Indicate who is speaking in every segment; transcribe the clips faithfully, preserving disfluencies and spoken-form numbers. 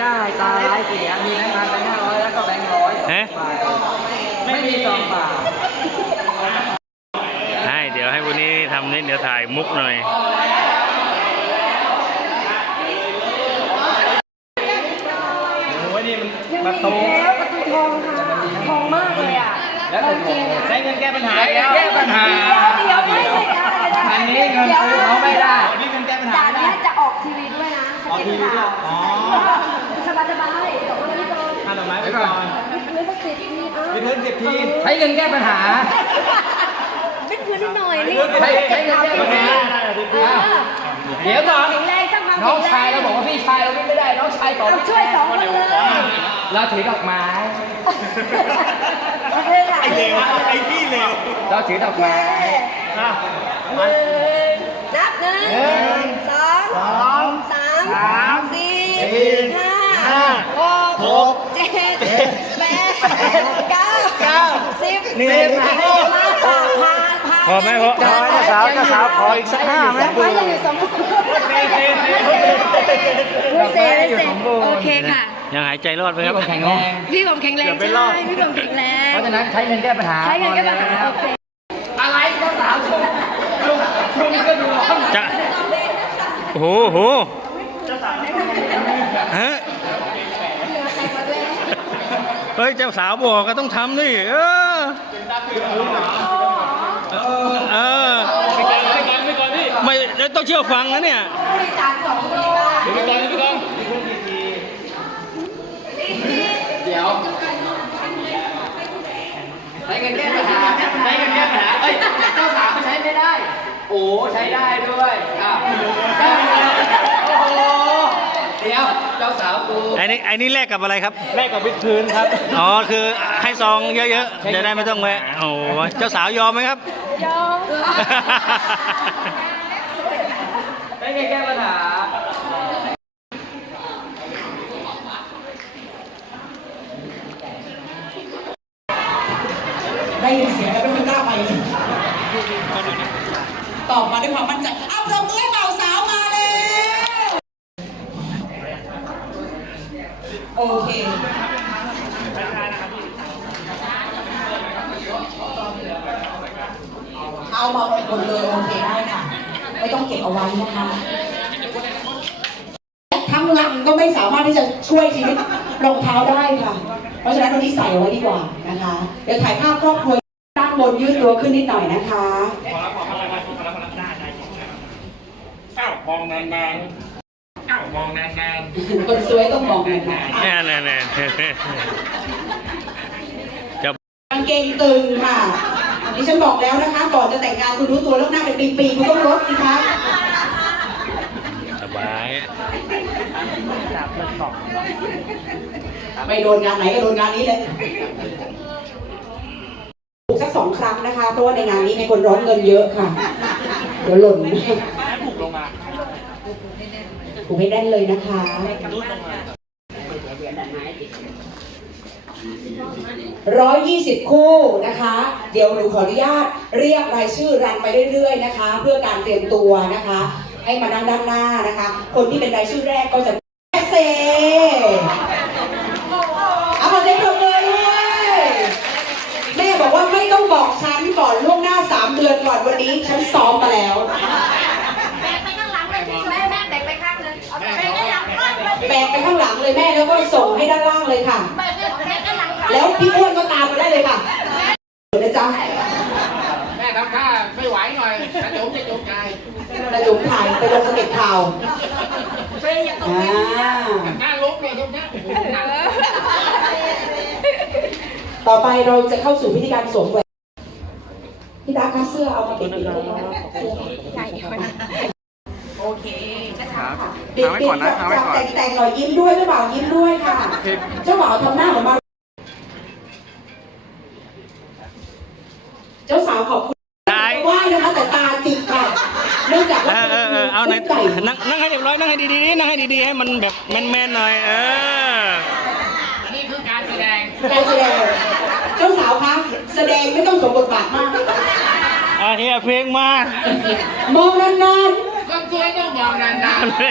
Speaker 1: ได้ตาร้ายเสียมีแบงค์พันแบงค์ห้าร้อยแล้วก็แบงค์ร้อยไม่มีสองบาท
Speaker 2: ให้เดี๋ยวให้วันนี้ทำนี่เดี๋ยวถ่ายมุกหน่อย
Speaker 1: โอ้ยนี่มันประตู
Speaker 3: ประตูทองค่ะทองมากเลยอ่ะ
Speaker 1: แล้วแต่จริงใช้เงินแก้ปัญหาแก้ปัญหา
Speaker 3: เดี๋ยวไม่ไม่ได้
Speaker 1: อันนี้เงินซื้อเขาไม่ได้นี่เงินแก้ปัญหา
Speaker 3: ไม่ได้จะออกทีวีด้วยนะออกทีวีด้วยอ๋อสบายสบายดอกไม้ก่อน
Speaker 1: อ่ะดอกไม้ไปก่อน
Speaker 3: ไม่ต้องสิบที
Speaker 1: ไม่เพิ่มสิบทีใช้เงินแก้ปัญหา
Speaker 3: ไม่พื้นนิดหน่อยนี่
Speaker 1: ใช้ใช้เงินแก้ปัญหาเดี๋ยวก่อนน้องชายเราบอกว่าพี่ชายเราไม่ได้น้องชายต่อ
Speaker 3: ช่วยสองคนเลย
Speaker 1: เราถือดอกไม้
Speaker 2: ไอ้เลวไอ้พี่เลว
Speaker 1: เราถือดอกไม้
Speaker 3: นับหนึ่งสองสามสี่ห้าหกเจ็ดแปดเก้าเก้าสิบ
Speaker 2: นี่พอไหมพอพอจะสาวจะสาวพออีกสักห้าไหม
Speaker 3: ไม่จะอยู่สองไม่เซ่ไม่เซ่โอเคค่ะ
Speaker 2: ยังหายใจรอดไหมครับ
Speaker 1: แข็งแรง
Speaker 3: พี่ผมแข็งแรงใช่พี่ผมแข็งแรง
Speaker 1: เพราะฉะนั้นใช้เงินแก้ปัญหา
Speaker 3: ใช้เงินแก้ปัญหาโอเค
Speaker 1: อะไรก็สาวชมลุงลุงก็ดู
Speaker 2: จะโอ้โหโหฮะเฮ้ยเจ้าสาวบอกก็ต้องทำนี่เออเออไม่ก่อนไม่ก่อนไม่ก่อนพี่ไม่ต้องเชื่อฟังนะเนี่ย
Speaker 1: ไปก่อนไปก่อนเดี๋ยวใช้เงินแก้ปัญหาใช้เงินแก้ปัญหาเอ้ยเจ้าสาวใช้ไม่ได้โอ้ใช้ได้ด้วยอ่ะโอ้โหเดี๋ยวเจ้าสาวกู
Speaker 2: ไอ้นี่ไอ้นี่แลกกับอะไรครับ
Speaker 1: แลกกับวิดพื้นครับ
Speaker 2: อ๋อคือให้ซองเยอะๆจะได้ไม่ต้องแวะโอ้เจ้าสาวยอมไหมครับ
Speaker 3: ยอม
Speaker 1: ได้แก้ปัญหา
Speaker 4: ได้ยินเสียงแล้วไม่กล้าไปตอบมาด้วยความมั่นใจเอาปรบมือให้เบาสาวมาเลยโอเคเอามาหมดเลยโอเคได้ค่ะไม่ต้องเก็บเอาไว้นะคะทั้งลังก็ไม่สามารถที่จะช่วยชีวิตรองเท้าได้ค่ะเพราะฉะนั้นตรงนี้ใส่เอาไว้ดีกว่านะคะเดี๋ยวถ่ายภาพครอบครัวด้านบนยืดตัวขึ้นนิดหน่อยนะคะ
Speaker 1: อ้าวมองนานๆอ้าวมองนาน
Speaker 4: ๆคนสวยต้องมองนานๆ
Speaker 2: แน่แน่แน่จะ
Speaker 4: กางเกงตึงค่ะดิฉันบอกแล้วนะคะก่อนจะแต่งงานคุณรู้ตัวแล้วหน้าเป็นปีๆคุณต้องลดสิคะ
Speaker 2: สบาย
Speaker 4: ไม่โดนงานไหนก็โดนงานนี้เลยปลูกสักสองครั้งนะคะเพราะว่าในงานนี้มีคนร้องเงินเยอะค่ะเดี๋ยวหล่น
Speaker 1: ปลูกลงมา
Speaker 4: ปลูกให้แน่นเลยนะคะร้อยยี่สิบคู่นะคะเดี๋ยวหนูขออนุญาตเรียกรายชื่อรันไปเรื่อยๆนะคะเพื่อการเตรียมตัวนะคะให้มานั่งด้านหน้านะคะคนที่เป็นรายชื่อแรกก็จะเซเอาขอเซ็นปรบมือด้วยแม่บอกว่าไม่ต้องบอกฉันก่อนล่วงหน้าสามเดือนก่อนวันนี้ฉันซ้อมมาแล้ว
Speaker 3: แบกไปข้างหลังเลยแม่แม่แบกไปข้างเลยแบกไปข้างหลัง
Speaker 4: แบกไปข้างหลังเลยแม่แล้วก็ส่งให้ด้านล่างเลยค่ะแล้วพี่อ้วนก็ตามมาได้เลยค่ะนะจ๊ะ
Speaker 1: แม่ทำท่าไม่ไหวหน่อยกระจุมจะจุกใจ
Speaker 4: กระจุมถ่ายไปลงสเก็ตข่าว
Speaker 1: หน้าลุกเลยทุกท่าน
Speaker 4: ต่อไปเราจะเข้าสู่พิธีการสวมแหวนพี่ตาคะเสื้อเอามาปิดๆเลย
Speaker 3: โอเค
Speaker 1: ครับเอาไว้ก่อนนะเอาไว้ก่อน
Speaker 4: แต่งหน่อยยิ้มด้วยเจ้าบ่าวยิ้มด้วยค่ะเจ้าบ่าวทำหน้าเหมือนมาเจ้าสาวขอบคุณไหว้นะคะแต่ตาจิกค่ะเนื่องจากว่า
Speaker 2: เออเออเอาไหนนั่งนั่งให้เรียบร้อยนั่งให้ดีๆนั่งให้ดีๆให้มันแบบแมนๆหน่อยเออ
Speaker 1: นี่คือการแสดง
Speaker 4: การแสดงเจ้าสาวคะแสดงไม่ต้องสมบทบาทมาก
Speaker 2: อ่ะเฮียเพลงมาม
Speaker 4: องนาน
Speaker 1: ๆสวยต้องมองนานๆ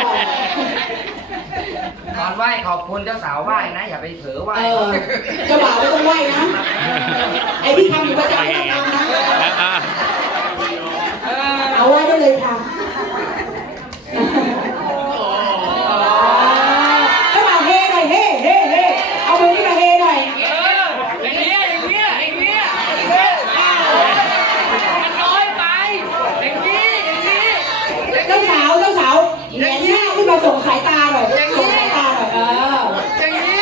Speaker 1: ตอนไหว้ขอบคุณเจ้าสาวไหว้นะ อย่าไปเผลอไหว้
Speaker 4: เออเจ้าบ่าวไม่ต้องไหวนะ ไอ้ที่ทำอยู่ประจำไม่ต้องทำนะ เอาไหวได้เลยค่ะเจ้าบ่าวเฮหน่อยเฮเฮเฮเอามือนี่มาเฮหน่อย
Speaker 1: อย่างเงี้ยอย่างเงี้ยอย่างเงี้ยมันน้อยไปอย่างนี้อย่างนี้
Speaker 4: เจ้าสาวเจ้าสาวแหงนหน้าขึ้นมาส่งสายตาหน่อยส่งสายตาหน่อยเออ
Speaker 1: อย่างนี้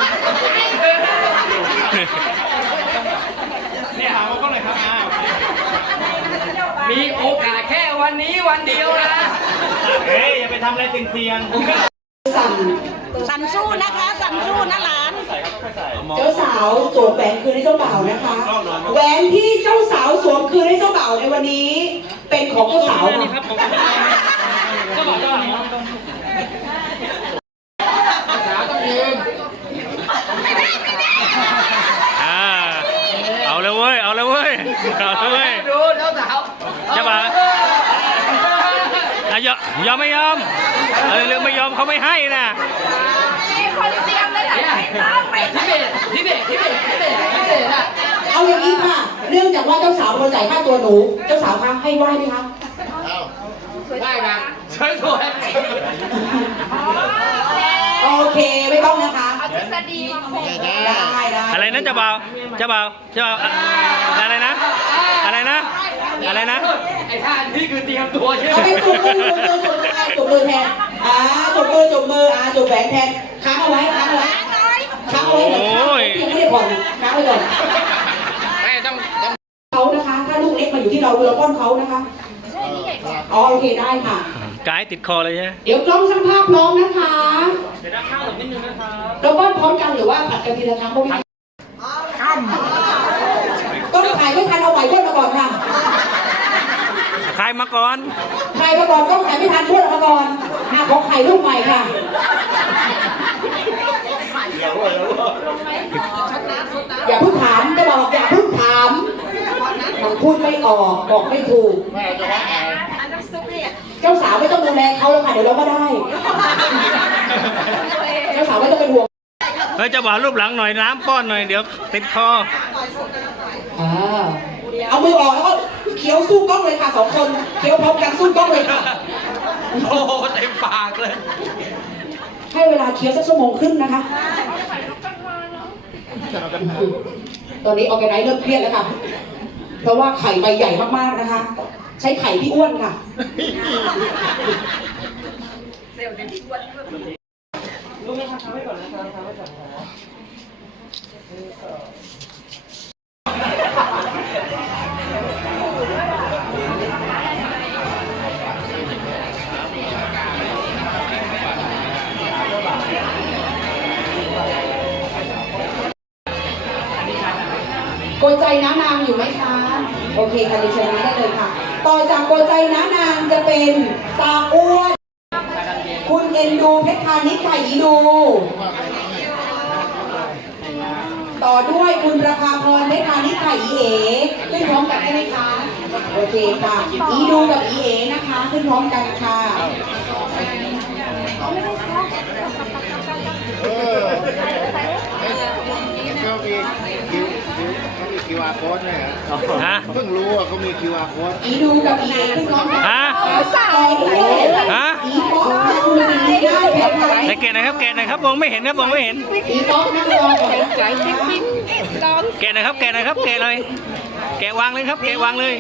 Speaker 1: เนี่ยถามเขาหน่อยครับมีโอกาสแค่วันนี้วันเดียวนะ
Speaker 2: เฮ้ยอย่าไปทำอะไรเสี่ยง
Speaker 4: สั่น
Speaker 3: สันสู้นะคะสันสู้นะหลาน
Speaker 4: เจ้าสาวสวมแหวนคืนให้เจ้าบ่าวนะคะ แหวนที่เจ้าสาวสวมคืนให้เจ้าบ่าวในวันนี้ เป็นของเจ้าสาวค่ะ
Speaker 1: ก็บอกเจ้าหลังสาวต้องยืน
Speaker 2: อ่าเอาเลยเว้ยเอาเลยเว้ยเอาเลยเว้ย
Speaker 1: ดูเจ้าสาว
Speaker 2: จะมาอ่ะยอมยอมไม่ยอมเออเรื่องไม่ยอมเขาไม่ให้นะ
Speaker 1: ที่เบสที่เบสที่เบสที่เบสที่เบสอ่ะ
Speaker 4: เอาอย่างนี้ค่ะ เนื่องจากว่าเจ้าสาวเป็นคนจ่ายค่าตัวหนู เจ้าสาวคะให้ไหว้ไหมคะ
Speaker 1: ได้นะช่วยสวย
Speaker 4: โอเคไม่ต้องนะคะ
Speaker 3: เอาทฤษฎีมาคง
Speaker 4: ได้ได้
Speaker 2: อะไรนะเจ้าบ่าวเจ้าบ่าวเจ้าบ่าวอะอะไรนะ อะไรนะ อะไรนะ
Speaker 1: ไอ้ท่านี่คือเตรียมตัวใช่ไหม
Speaker 4: เอาไปจุบมือจุบมือจุบมือจุบมือแทนอ่าจุบมือจุบมืออ่าจุบแหวนแทนค้างเอาไว้ค้างเอาไว้ค้างเอาไว้เดี๋ยวค้างเอาไว้ยังไม่ได้ผ่อนค้างไว้ก่อน
Speaker 1: ไม่ต้องต้อง
Speaker 4: เขานะคะ ถ้าลูกเล็กมาอยู่ที่เราเราป้อนเขานะคะอ๋อโอเคได้ค่ะ
Speaker 2: กายติดคอเลยใช่ไหม
Speaker 4: เดี๋ยวกล้องช่างภาพพร้อมนะคะเดี๋ยวด้านข้างหลังนิดนึงนะคะเราป้อนพร้อมกันหรือว่าผัดกันทีละครั้งพวกพี่ต้องถ่ายไม่ทันเอาไหวบ้วนมาก่อนค่ะ
Speaker 2: ใครมาก่อน
Speaker 4: ถ่ายมาก่อนต้องถ่ายไม่ทันบ้วนมาก่อนหาของไข่ลูกใหม่ค่ะอย่าเพิ่งถามจะบอกอย่าเพิ่งถามมันพูดไม่ออกบอกไม่ถูก เจ้าสาวไม่ต้องดูแลเขาแล้วค่ะเดี๋ยวเราก็ได้ เจ้าสาวไม่ต้องเป็นห่วง
Speaker 2: เฮ้ยเจ้าบ่าวรูปหลังหน่อยน้ำป้อนหน่อยเดี๋ยวติดคอ
Speaker 4: อ่าเอามือออกแล้วก็เคี้ยวสู้กล้องเลยค่ะสองคนเคี้ยวพร้อมกันสู้กล้องเลยค่ะ
Speaker 1: โอ้เต็มปากเลย
Speaker 4: ให้เวลาเคี้ยวสักชั่วโมงครึ่งนะคะ ตอนนี้ออร์แกไนซ์เริ่มเครียดแล้วค่ะ เพราะว่าไข่ใบใหญ่มากๆนะคะ ใช้ไข่พี่อ้วนค่ะ โกใจน้านางอยู่ไหมคะ โอเคค่ะดิฉันได้เลยค่ะ ต่อจากโกใจน้านางจะเป็นตาอ้วน คุณเอ็นดูเพชรพานิชไข่อีดู ต่อด้วยคุณประภาพรเพชรพานิชไข่อีเอขึ้นพร้อมกันได้ไหมคะ โอเคค่ะ อีดูกับอีเอนะคะ ขึ้นพร้อมกันค่ะ
Speaker 5: เขามีคิวเขามี คิว อาร์ code ด้วยเหรอ
Speaker 2: ฮะ
Speaker 5: เพิ่งรู้ว่าเขามี คิว อาร์ code
Speaker 4: อีดูกับอีเอขึ้นพร้อมกัน
Speaker 2: ฮะ
Speaker 4: ต่อด้วย
Speaker 2: ฮะ
Speaker 4: อีป๊อกค่ะคุณสิริได้เพชรพา
Speaker 2: ไหน
Speaker 4: นิช
Speaker 2: แกะหน่อยครับแกะหน่อยครับมองไม่เห็นครับมองไม่เห็น
Speaker 4: อีป๊อกนั่งรอก่อนนะ
Speaker 2: แกะหน่อยครับแกะหน่อยครับแกะหน่อยแกะวางเลยครับแกะวางเลย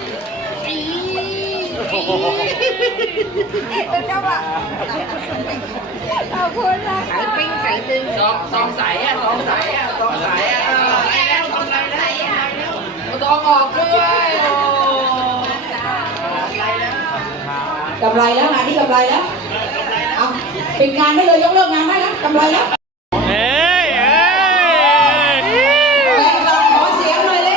Speaker 3: ขอบคุณนะไข่ปิ้งไข่ปิ้ง
Speaker 1: สองสองสายอ่ะสองสายอ่ะสองสายอ่ะแล้วสองสายแล้วตองออกด้วยโอ้
Speaker 4: กำไรแล้วงานนี้กำไรแล้วเอาปิดงานได้เลยยกเลิกงานได้แล้วกำไรแล้ว
Speaker 2: เอ้ยเอ้ย
Speaker 4: แฟนเราขอเสียงหน่อยเลย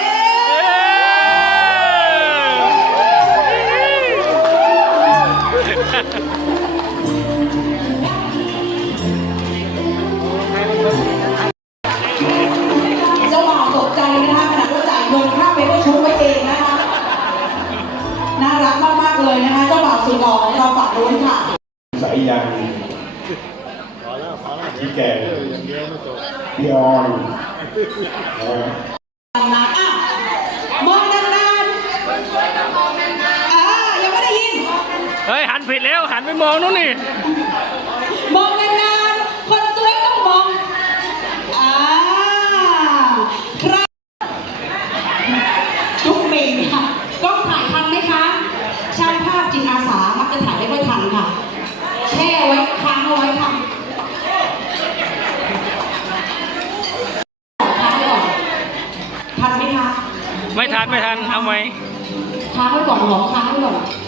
Speaker 4: เจ้าบ่าวตกใจนะคะขณะว่าจ่ายเงินค่าเปเปอร์ชูไว้เองนะคะน่ารักมากๆเลยนะคะเจ้าบ่าวสุดหล่อของเรา
Speaker 6: นี่แกพี่ออนเออ
Speaker 4: นะอ่ะมองนานๆคนสวยต้องมองนานๆอ่ายังไม่ได้ยิน
Speaker 2: เฮ้ยหันผิดแล้วหันไปมองนู้นนี่
Speaker 4: มองนานๆคนสวยต้องมองอ่าใครทุกเมนค่ะกล้องถ่ายทันไหมคะช่างภาพจิตอาสามักจะถ่ายไม่ค่อยทันค่ะแช่ไว้ค้างเอาไว้ค่ะค้างไว้ก่อนทันไหมคะ
Speaker 2: ไม่ทันไม่ทันเอาไหม
Speaker 4: ค้างไว้ก่อนหรอค้างไว้ก่อน